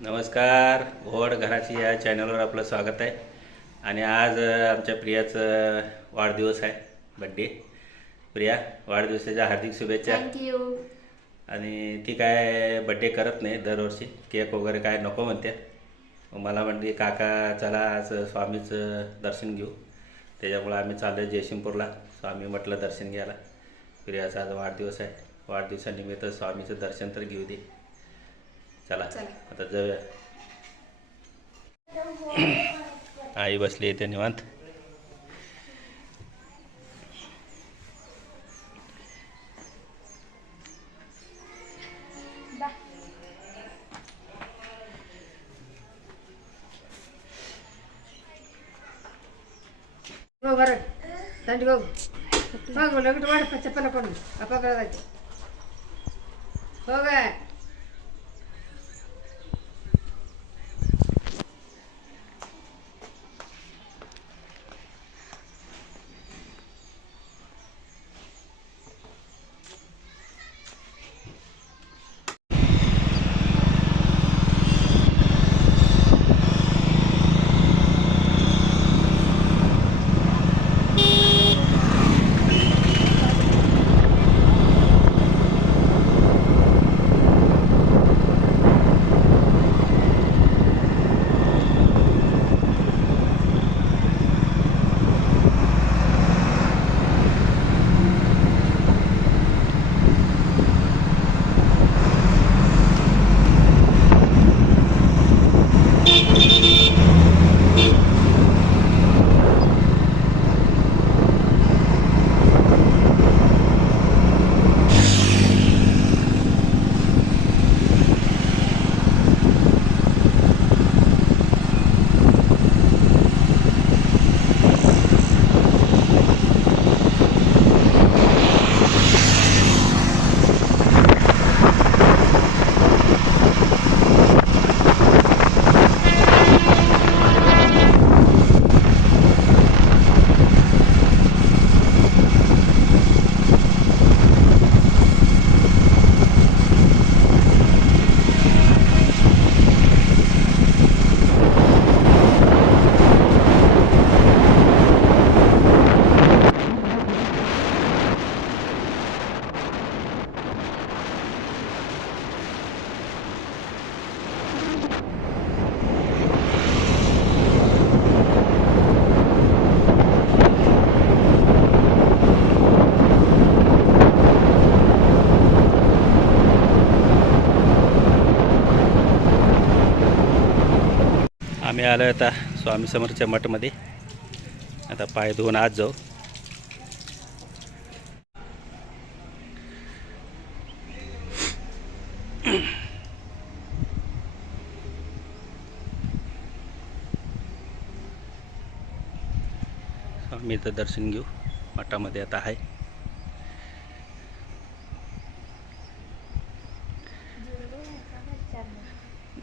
नमस्कार. ओड घराची या चॅनलवर आपलं स्वागत आहे. आणि आज आमच्या प्रियाचं वाढदिवस आहे. बड्डे प्रिया वाढदिवसाच्या हार्दिक शुभेच्छा. थँक्यू आणि ती काय बड्डे करत नाही दरवर्षी. केक वगैरे काय नको म्हणते. मला म्हणते काका चला आज स्वामीचं दर्शन घेऊ. त्याच्यामुळं आम्ही चाललो आहे जयसिंगपूरला. स्वामी म्हटलं दर्शन घ्यायला. प्रियाचा आज वाढदिवस आहे. वाढदिवसानिमित्त स्वामीचं दर्शन तर घेऊ दे. चला. आता जाऊया. आई बसली आहे निवांत. हो बरं. थंडी बघ बघ लगेच वाढ चप्पल आलो आता स्वामी समर्थच्या मठमध्ये. आता पाय धुवून आज जाऊ. स्वामीचं दर्शन घेऊ. मठामध्ये आता आहे.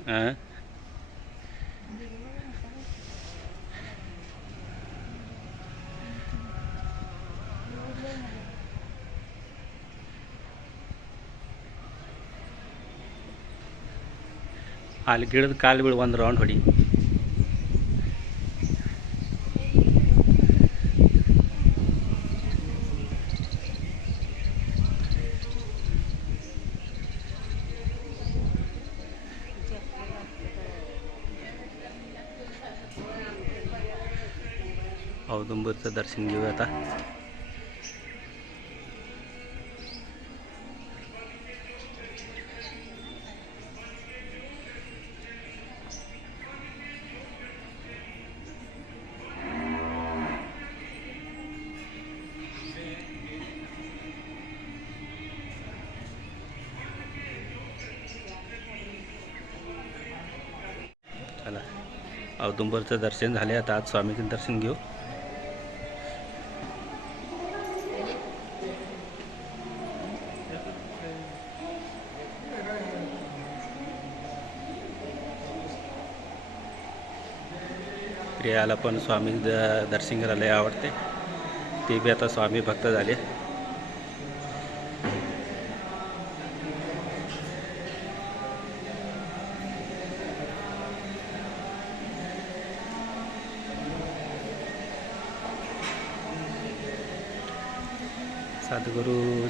अं? ಅಲ್ಲಿ ಗಿಡದ ಕಾಲು ಬೀಳು ಒಂದು ರೌಂಡ್ ಹೊಡಿ. ಹೌದು ದರ್ಶನ ಇವತ್ತ औदुंबरचं दर्शन झाले आता आज स्वामीचं दर्शन घेऊ. प्रियाला पण स्वामी द- दर्शन करायला आवडते ते बी आता स्वामी भक्त झाले.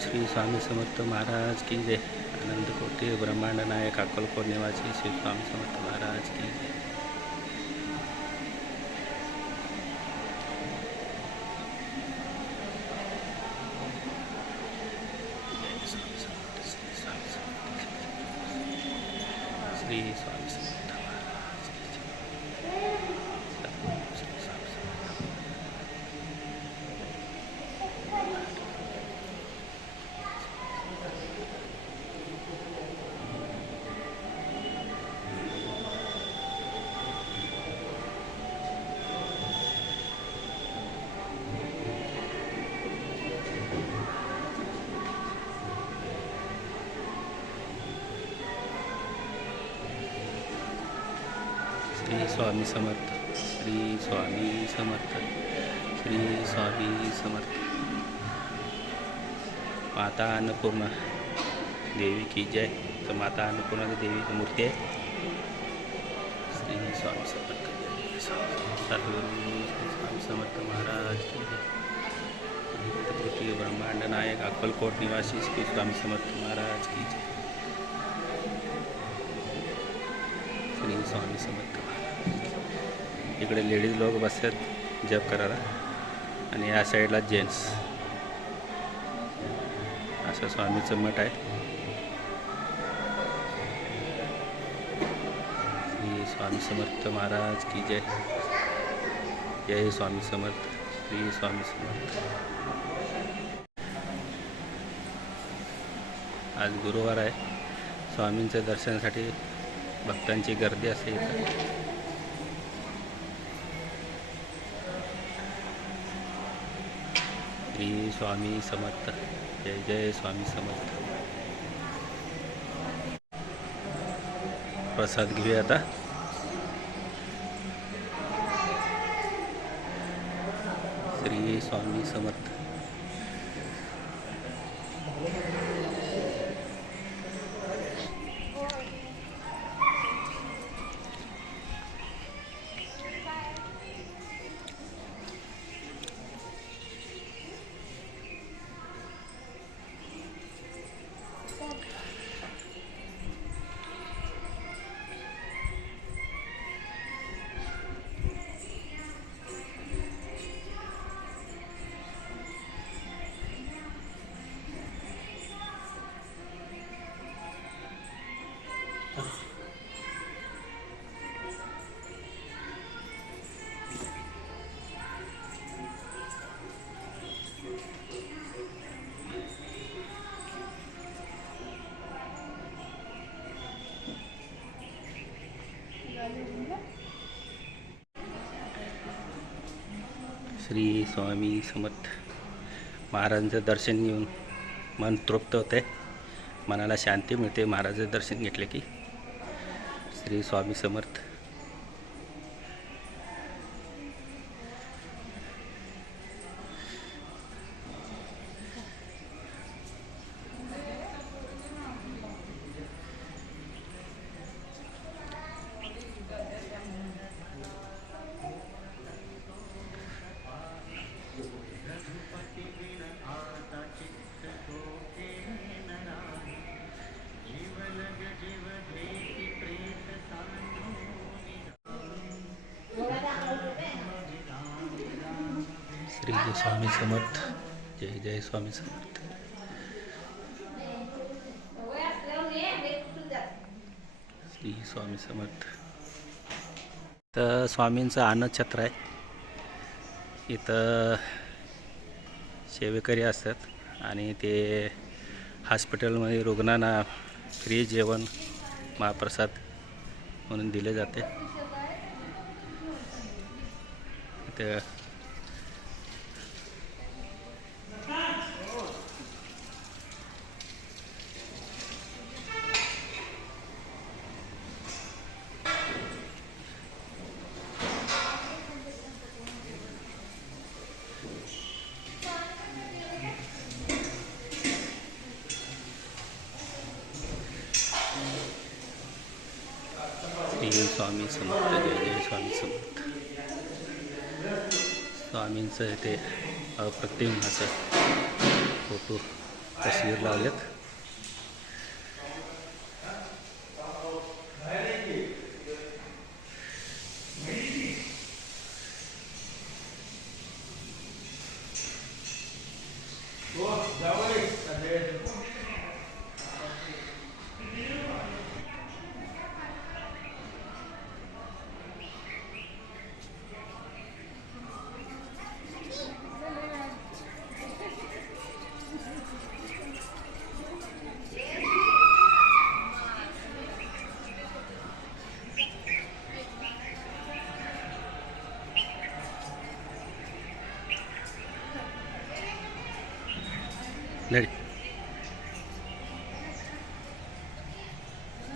सद्गुरू श्री स्वामी समर्थ महाराज की जय आनंद कोटी ब्रह्मांड नायक अक्कलकोट निवासी श्री स्वामी समर्थ महाराज की स्वामी समर्थ. श्री स्वामी समर्थ. श्री स्वामी समर्थ. माता अन्नपूर्णा देवी की जय. तर माता अन्नपूर्णा देवीची मूर्ती आहे श्री स्वामी समर्थ स्वामी सद्गुरू स्वामी समर्थ महाराज की जय. ब्रह्मांड नायक अक्कलकोट निवासी श्री स्वामी समर्थ महाराज की जय. श्री स्वामी समर्थ महाराज इकडे लेडीज लोक बसतात जप करायला. आणि या साईडला जेंट्स. असं स्वामीचं मठ आहे. श्री स्वामी समर्थ महाराज की जय. जय स्वामी समर्थ. श्री स्वामी समर्थ. आज गुरुवार आहे. स्वामींच्या दर्शनासाठी भक्तांची गर्दी असते इथं. श्री स्वामी समर्थ. जय जय स्वामी समर्थ. प्रसाद घेऊया आता. श्री स्वामी समर्थ. श्री स्वामी समर्थ महाराजांचं दर्शन घेऊन मन तृप्त होते. मनाला शांती मिळते. महाराजांचं दर्शन घेतले की श्री स्वामी समर्थ श्री स्वामी समर्थ जय जय स्वामी समर्थ. श्री स्वामी समर्थ. तर स्वामींचं आनंद छत्र आहे. इथं सेवेकरी असतात आणि ते हॉस्पिटलमध्ये रुग्णांना फ्री जेवण महाप्रसाद म्हणून दिले जाते. इथं स्वामी समर्थ जय जय स्वामी समर्थ स्वामींचं ते अप्रतिम असं फोटो तस्वीर लावलेत.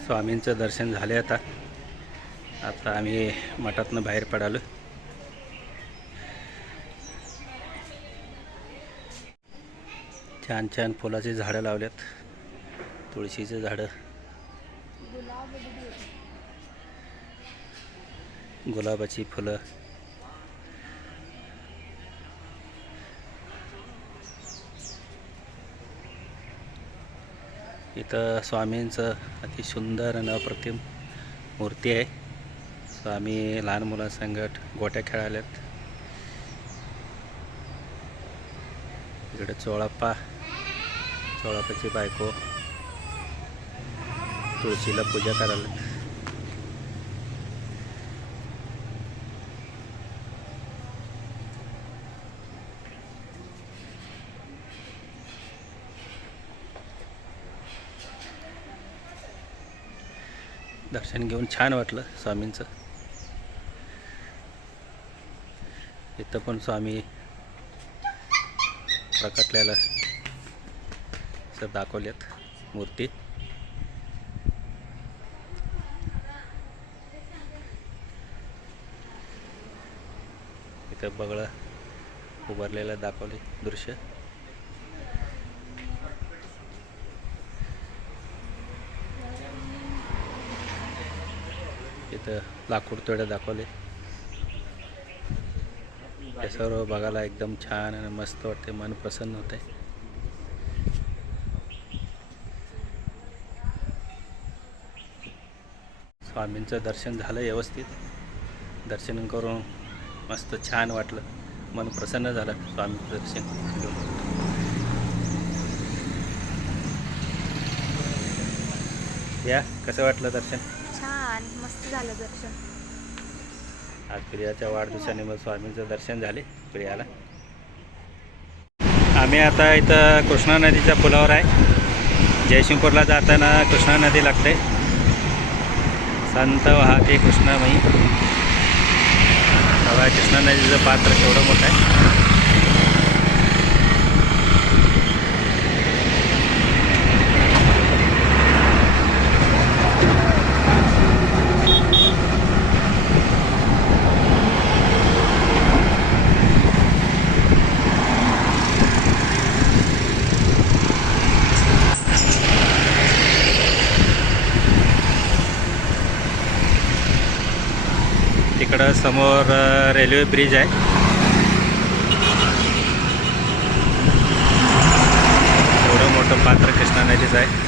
स्वामींचं दर्शन झाले आता. आता आम्ही मठातनं बाहेर पडालो. छान छान फुलाची झाडं लावल्यात. तुळशीचे झाडं. गुलाबाची फुलं. इथं स्वामींचं अति सुंदर आणि अप्रतिम मूर्ती आहे. स्वामी लहान मुलांसंगट गोट्या खेळाल्यात इकडे चोळाप्पा चोळाप्पाची बायको तुळशीला पूजा करायला दर्शन घेऊन छान वाटलं स्वामींचं. इथं पण स्वामी प्रकटल्याला सर दाखवल्यात मूर्ती. इथं बगळं उभारलेलं दाखवले दृश्य. इथं लाकूड तोड्या दाखवले. हे सर्व बघायला एकदम छान आणि मस्त वाटते मन प्रसन्न होते स्वामींचं दर्शन झालं व्यवस्थित. दर्शन करून मस्त छान वाटलं. मन प्रसन्न झालं स्वामींचं दर्शन. घेऊन या कसं वाटलं दर्शन? झालं दर्शन. आज प्रियाच्या वाढदिवसानिमित्त स्वामींचं दर्शन झाले प्रियाला. आम्ही आता इथं कृष्णा नदीच्या पुलावर आहे. जयशिंगपूरला जाताना कृष्णा नदी लागते. संत वाहते कृष्णामयी. कृष्णा नदीचं पात्र केवढं मोठं आहे. समोर रेल्वे ब्रिज आहे. एवढं मोठं पात्र कृष्णा नदीचं आहे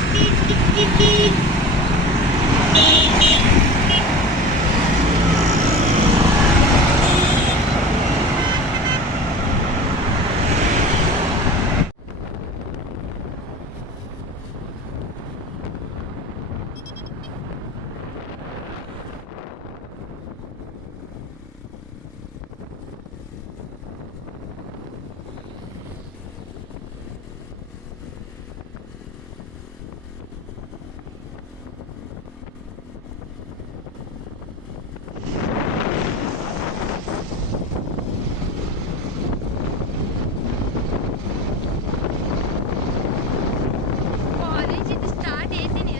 कॉलेज इथं स्टार्ट येते नाही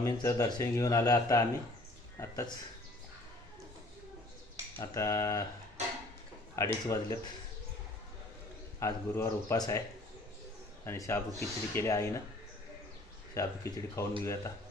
स्वामींचं दर्शन घेऊन आलं आता आम्ही. आत्ताच आता अडीच वाजलेत. आज गुरुवार उपास आहे. आणि शाबू खिचडी केली आईनं. शाबू खिचडी खाऊन घेऊ आता.